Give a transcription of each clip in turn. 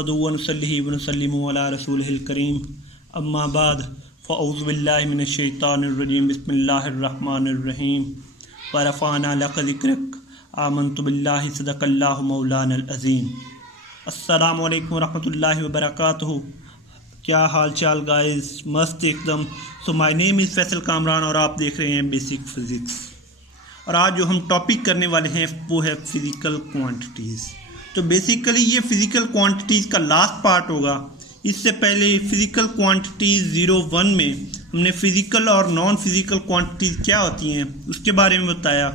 वनसल्लिमु अला रसूलिहिल करीम अम्मा बाद फ़अऊज़ु बिल्लाहि मिनश शैतानिर रजीम बिस्मिल्लाहिर रहीम व रफ़अना लका ज़िक्रक आमन्तु बिल्लाहि सदक़ल्लाहु मौलानल अज़ीम। अस्सलामु अलैकुम व रहमतुल्लाहि व बरकातुहू। क्या हाल चाल गाइस? मस्त एकदम। So my name is Faisal Kamran और आप देख रहे हैं बेसिक फ़िज़िक्स। और आज जो हम टॉपिक करने वाले हैं वो है फ़िज़िकल क्वांटिटीज़। तो बेसिकली ये फ़िज़िकल क्वांटिटीज़ का लास्ट पार्ट होगा। इससे पहले फ़िज़िकल क्वांटिटीज़ 01 में हमने फ़िज़िकल और नॉन फिज़िकल क्वांटिटीज़ क्या होती हैं उसके बारे में बताया।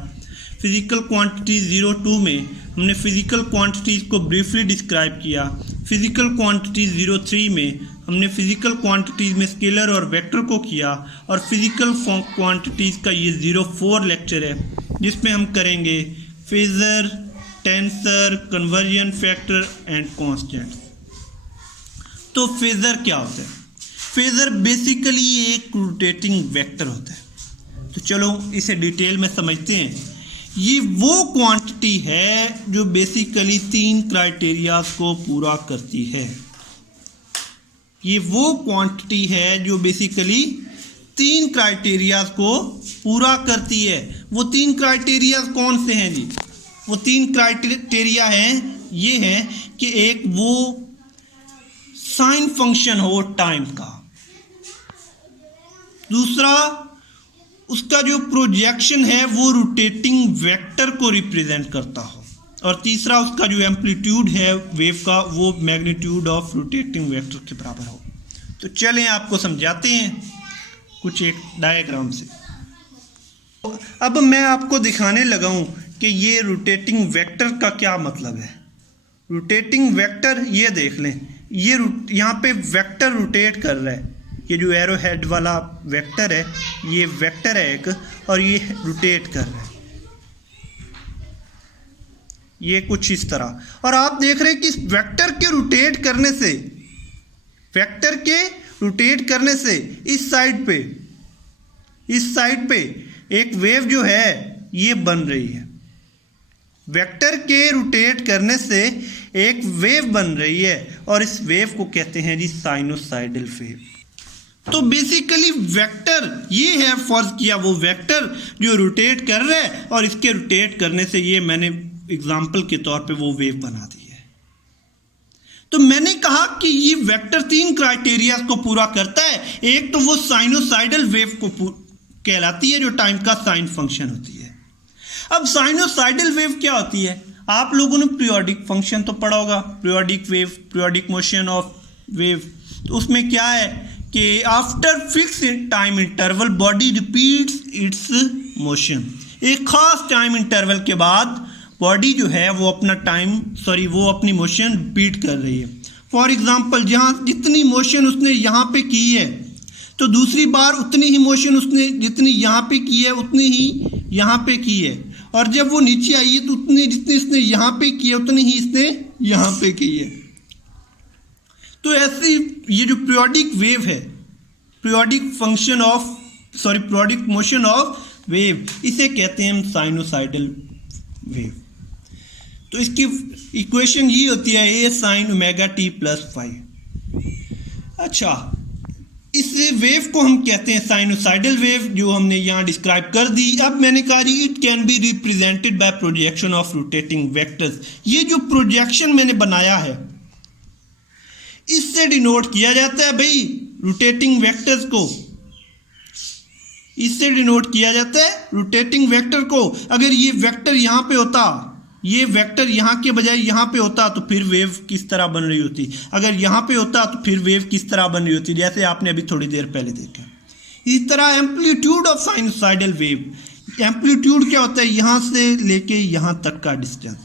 फ़िज़िकल क्वांटिटीज़ 02 में हमने फ़िज़िकल क्वांटिटीज़ को ब्रीफली डिस्क्राइब किया। फ़िज़िकल क्वांटिटीज़ 03 में हमने फ़िज़िकल क्वांटिटीज़ में स्केलर और वेक्टर को किया। और फ़िज़िकल क्वांटिटीज़ का ये 04 लेक्चर है जिसमें हम करेंगे phasor, tensor, conversion factor and constant. तो फेज़र क्या होता है? फेज़र बेसिकली एक रोटेटिंग वेक्टर होता है। तो चलो इसे डिटेल में समझते हैं। ये वो क्वांटिटी है जो बेसिकली 3 क्राइटेरियाज को पूरा करती है। ये वो क्वांटिटी है जो बेसिकली 3 क्राइटेरियाज को पूरा करती है। वो 3 क्राइटेरियाज कौन से हैं जी? वो 3 क्राइटेरिया हैं, ये हैं कि एक वो साइन फंक्शन हो टाइम का, दूसरा उसका जो प्रोजेक्शन है वो रोटेटिंग वेक्टर को रिप्रेजेंट करता हो, और तीसरा उसका जो एम्पलीट्यूड है वेव का वो मैग्नीट्यूड ऑफ रोटेटिंग वेक्टर के बराबर हो। तो चलें आपको समझाते हैं कुछ एक डायग्राम से। अब मैं आपको दिखाने लगा हूं कि ये रोटेटिंग वेक्टर का क्या मतलब है। रोटेटिंग वेक्टर ये देख लें, ये यहाँ पे वेक्टर रोटेट कर रहा है। ये जो एरो हेड वाला वेक्टर है ये वेक्टर है एक, और ये रोटेट कर रहा है ये कुछ इस तरह। और आप देख रहे हैं कि इस वेक्टर के रोटेट करने से इस साइड पे एक वेव जो है ये बन रही है। वेक्टर के रोटेट करने से एक वेव बन रही है और इस वेव को कहते हैं जी साइनोसाइडल वेव। तो बेसिकली वेक्टर ये है, फर्ज किया वो वेक्टर जो रोटेट कर रहा है और इसके रोटेट करने से ये मैंने एग्जाम्पल के तौर पे वो वेव बना दी है। तो मैंने कहा कि ये वेक्टर 3 क्राइटेरिया को पूरा करता है। एक तो वो साइनोसाइडल वेव को कहलाती है जो टाइम का साइन फंक्शन होती है। अब साइनोसाइडल वेव क्या होती है? आप लोगों ने पीरियोडिक फंक्शन तो पढ़ा होगा, periodic wave, periodic motion of wave. तो उसमें क्या है कि after fix time interval body repeats it's motion. एक खास टाइम इंटरवल के बाद बॉडी जो है वो अपनी मोशन रिपीट कर रही है। फॉर एग्जांपल जहाँ जितनी मोशन उसने यहाँ पे की है तो दूसरी बार उतनी ही मोशन उसने जितनी यहाँ पे की है उतनी ही यहाँ पे की है, और जब वो नीचे आई है तो जितनी इसने यहाँ पे की है उतनी ही इसने यहाँ पे की है। तो ऐसी ये जो पीरियोडिक वेव है, पीरियोडिक मोशन ऑफ वेव, इसे कहते हैं साइनोसाइडल वेव। तो इसकी इक्वेशन ये होती है A sine omega T plus five. अच्छा, इस वेव को हम कहते हैं साइनोसाइडल वेव, जो हमने यहाँ डिस्क्राइब कर दी। अब मैंने कहा जी it can be represented by projection of rotating vectors. ये जो प्रोजेक्शन मैंने बनाया है इससे डिनोट किया जाता है भाई रोटेटिंग वेक्टर्स को, इससे डिनोट किया जाता है रोटेटिंग वेक्टर को। अगर ये वेक्टर यहाँ पे होता, ये वेक्टर यहाँ के बजाय यहाँ पे होता तो फिर वेव किस तरह बन रही होती? अगर यहाँ पे होता तो फिर वेव किस तरह बन रही होती, जैसे आपने अभी थोड़ी देर पहले देखा। इस तरह amplitude of sinusoidal wave, amplitude क्या होता है? यहाँ से लेके यहाँ तक का डिस्टेंस,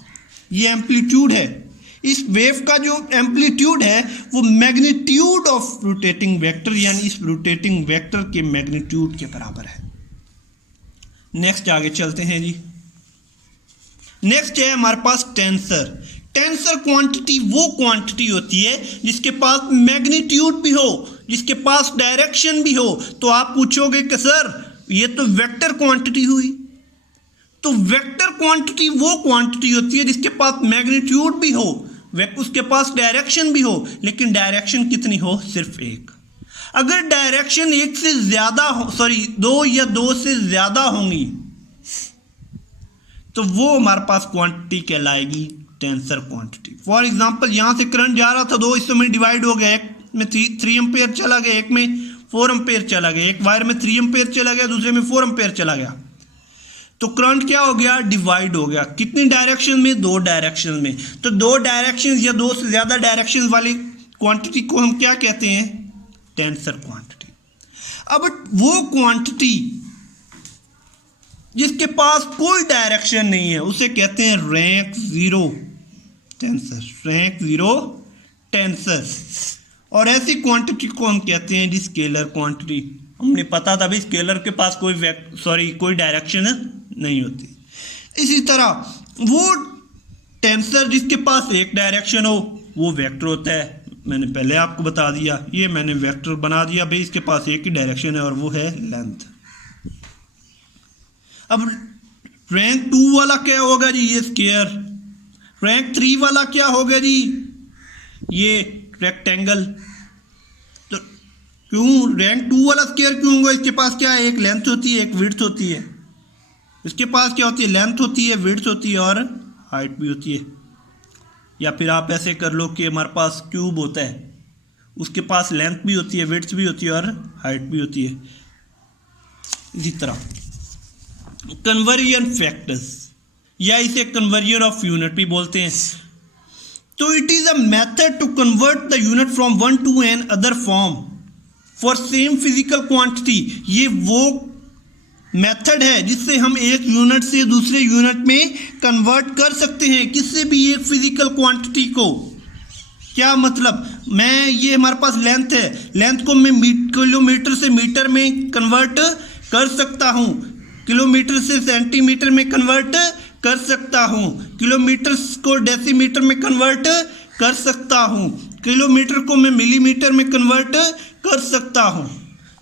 ये एम्पलीट्यूड है। इस वेव का जो एम्पलीट्यूड है वो मैग्नीट्यूड ऑफ रोटेटिंग वेक्टर, यानी इस रोटेटिंग वेक्टर के मैग्नीट्यूड के बराबर है। नेक्स्ट आगे चलते हैं जी। नेक्स्ट है हमारे पास टेंसर। टेंसर क्वांटिटी वो क्वांटिटी होती है जिसके पास मैग्नीट्यूड भी हो, जिसके पास डायरेक्शन भी हो। तो आप पूछोगे कि सर ये तो वेक्टर क्वांटिटी हुई। तो वेक्टर क्वांटिटी वो क्वांटिटी होती है जिसके पास मैग्नीट्यूड भी हो, उसके पास डायरेक्शन भी हो, लेकिन डायरेक्शन कितनी हो, सिर्फ एक। अगर डायरेक्शन एक से ज्यादा हो, दो या दो से ज्यादा होंगी, तो वो हमारे पास क्वांटिटी कहलाएगी टेंसर क्वांटिटी। फॉर एग्जांपल यहां से करंट जा रहा था, दो हिस्सों में डिवाइड हो गया, एक में 3 एम्पेयर चला गया, एक में 4 एम्पेयर चला गया, एक वायर में 3 एम्पेयर चला गया, दूसरे में 4 एम्पेयर चला गया, तो करंट क्या हो गया, डिवाइड हो गया। कितनी डायरेक्शन में, 2 डायरेक्शन में। तो 2 डायरेक्शन या 2 से ज्यादा डायरेक्शन वाली क्वांटिटी को हम क्या कहते हैं, टेंसर क्वांटिटी। अब वो क्वांटिटी जिसके पास कोई डायरेक्शन नहीं है उसे कहते हैं rank zero tensor, rank zero tensor. और ऐसी क्वांटिटी को हम कहते हैं जी स्केलर क्वांटिटी। हमने पता था भाई स्केलर के पास कोई डायरेक्शन नहीं होती। इसी तरह वो टेंसर जिसके पास एक डायरेक्शन हो वो वेक्टर होता है। मैंने पहले आपको बता दिया, ये मैंने वेक्टर बना दिया भाई, इसके पास एक ही डायरेक्शन है और वो है लेंथ। अब रैंक 2 वाला क्या होगा जी, ये स्क्वायर। रैंक 3 वाला क्या होगा जी, ये रेक्टेंगल। तो क्यों रैंक 2 वाला स्क्वायर क्यों होगा, इसके पास क्या है, एक लेंथ होती है, एक विड्थ होती है। इसके पास क्या होती है, लेंथ होती है, विड्थ होती है और हाइट भी होती है। या फिर आप ऐसे कर लो कि हमारे पास क्यूब होता है, उसके पास लेंथ भी होती है, विड्थ भी होती है और हाइट भी होती है। इसी तरह कन्वर्जन फैक्टर्स या इसे कन्वर्जन ऑफ यूनिट भी बोलते हैं। तो it is a method to convert the unit from one to another form for same physical quantity. ये वो मेथड है जिससे हम एक यूनिट से दूसरे यूनिट में कन्वर्ट कर सकते हैं, किसी भी एक फिजिकल क्वांटिटी को। क्या मतलब, ये हमारे पास लेंथ है, लेंथ को मैं किलोमीटर से मीटर में कन्वर्ट कर सकता हूँ, किलोमीटर से सेंटीमीटर में कन्वर्ट कर सकता हूँ, किलोमीटर को डेसीमीटर में कन्वर्ट कर सकता हूँ, किलोमीटर को मैं मिलीमीटर में कन्वर्ट कर सकता हूँ।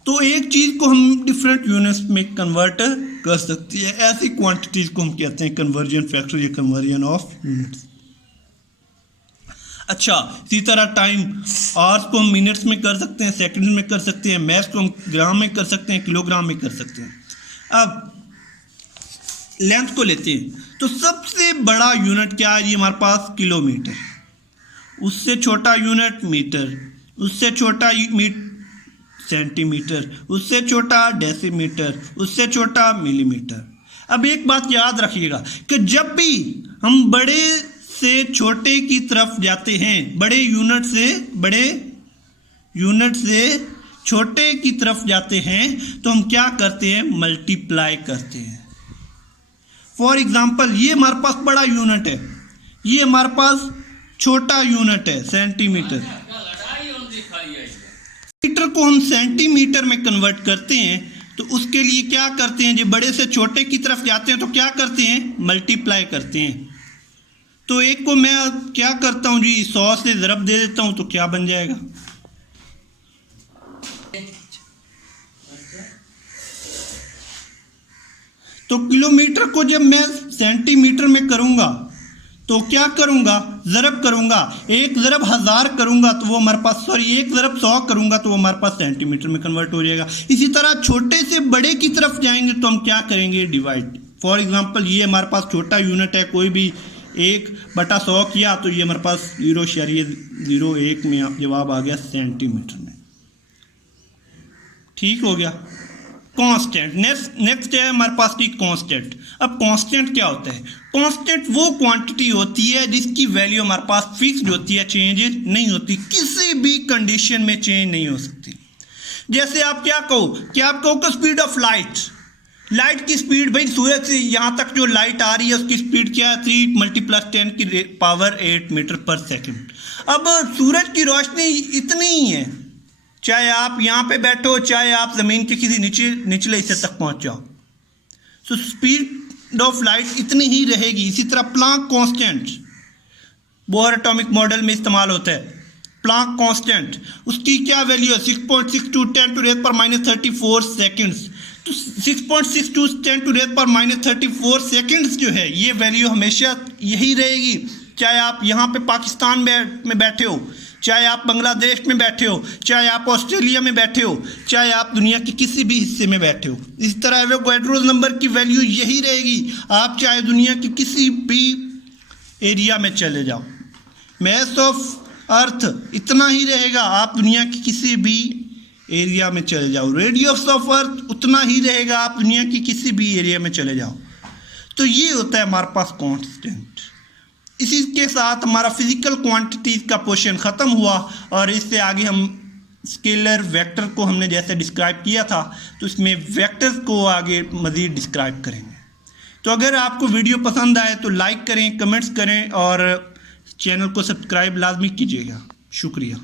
तो एक चीज़ को हम डिफरेंट यूनिट्स में कन्वर्ट कर सकती है। ऐसी क्वांटिटीज़ को हम कहते हैं कन्वर्जन फैक्टर या कन्वर्जन ऑफ यूनिट्स। अच्छा, इसी तरह टाइम, आवर्स को हम मिनट्स में कर सकते हैं, सेकंड में कर सकते हैं, मैथ्स को हम ग्राम में कर सकते हैं, किलोग्राम में कर सकते हैं। अब लेंथ को लेते हैं, तो सबसे बड़ा यूनिट क्या है, ये हमारे पास किलोमीटर, उससे छोटा यूनिट मीटर, उससे छोटा सेंटीमीटर, उससे छोटा डेसीमीटर, उससे छोटा मिलीमीटर। अब एक बात याद रखिएगा कि जब भी हम बड़े से छोटे की तरफ जाते हैं, बड़े यूनिट से छोटे की तरफ जाते हैं, तो हम क्या करते हैं, मल्टीप्लाई करते हैं। फॉर एग्जाम्पल ये हमारे पास बड़ा यूनिट है, ये हमारे पास छोटा यूनिट है सेंटीमीटर। मीटर को हम सेंटीमीटर में कन्वर्ट करते हैं, तो उसके लिए क्या करते हैं, जब बड़े से छोटे की तरफ जाते हैं तो क्या करते हैं, मल्टीप्लाई करते हैं। तो एक को मैं क्या करता हूं जी, 100 से ज़रब दे देता हूं, तो क्या बन जाएगा, तो किलोमीटर को जब मैं सेंटीमीटर में करूंगा तो क्या करूंगा, ज़रब करूंगा, एक ज़रब 1000 करूंगा तो वो हमारे पास, एक ज़रब 100 करूंगा तो वो हमारे पास सेंटीमीटर में कन्वर्ट हो जाएगा। इसी तरह छोटे से बड़े की तरफ जाएंगे तो हम क्या करेंगे, डिवाइड। फॉर एग्जांपल ये हमारे पास छोटा यूनिट है, कोई भी 1/100 किया तो ये हमारे पास 0.01 में जवाब आ गया सेंटीमीटर में। ठीक हो गया। कांस्टेंट, नेक्स्ट है हमारे पास की कांस्टेंट। अब कांस्टेंट क्या होता है, कांस्टेंट वो क्वांटिटी होती है जिसकी वैल्यू हमारे पास फिक्स्ड होती है, चेंज नहीं होती, किसी भी कंडीशन में चेंज नहीं हो सकती। जैसे आप क्या कहो कि स्पीड ऑफ लाइट की स्पीड, भाई सूरज से यहाँ तक जो लाइट आ रही है उसकी स्पीड क्या है, 3 × 10 की पावर 8 मीटर पर सेकेंड। अब सूरज की रोशनी इतनी ही है, चाहे आप यहाँ पे बैठो, चाहे आप ज़मीन के किसी निचले हिस्से तक पहुँच जाओ, तो स्पीड ऑफ लाइट इतनी ही रहेगी। इसी तरह Planck constant Bohr atomic model में इस्तेमाल होता है। प्लांक कांस्टेंट, उसकी क्या वैल्यू है, 6.62 10⁻34 सेकेंड्स। तो 6.62 10⁻34 सेकेंड्स जो है, ये वैल्यू हमेशा यही रहेगी। चाहे आप यहाँ पे पाकिस्तान में बैठे हो, चाहे आप बांग्लादेश में बैठे हो, चाहे आप ऑस्ट्रेलिया में बैठे हो, चाहे आप दुनिया के किसी भी हिस्से में बैठे हो, इस तरह एवोगाड्रो नंबर की वैल्यू यही रहेगी। आप चाहे दुनिया के किसी भी एरिया में चले जाओ, मास ऑफ अर्थ इतना ही रहेगा। आप दुनिया के किसी भी एरिया में चले जाओ, रेडियस ऑफ अर्थ उतना ही रहेगा। आप दुनिया की किसी भी एरिया में चले जाओ। तो ये होता है हमारे पास कांस्टेंट। इसी के साथ हमारा फिजिकल क्वांटिटीज़ का पोर्शन ख़त्म हुआ और इससे आगे हम स्केलर वेक्टर को हमने जैसे डिस्क्राइब किया था, तो इसमें वेक्टर्स को आगे मज़ीद डिस्क्राइब करेंगे। तो अगर आपको वीडियो पसंद आए तो लाइक करें, कमेंट्स करें और चैनल को सब्सक्राइब लाजमी कीजिएगा। शुक्रिया।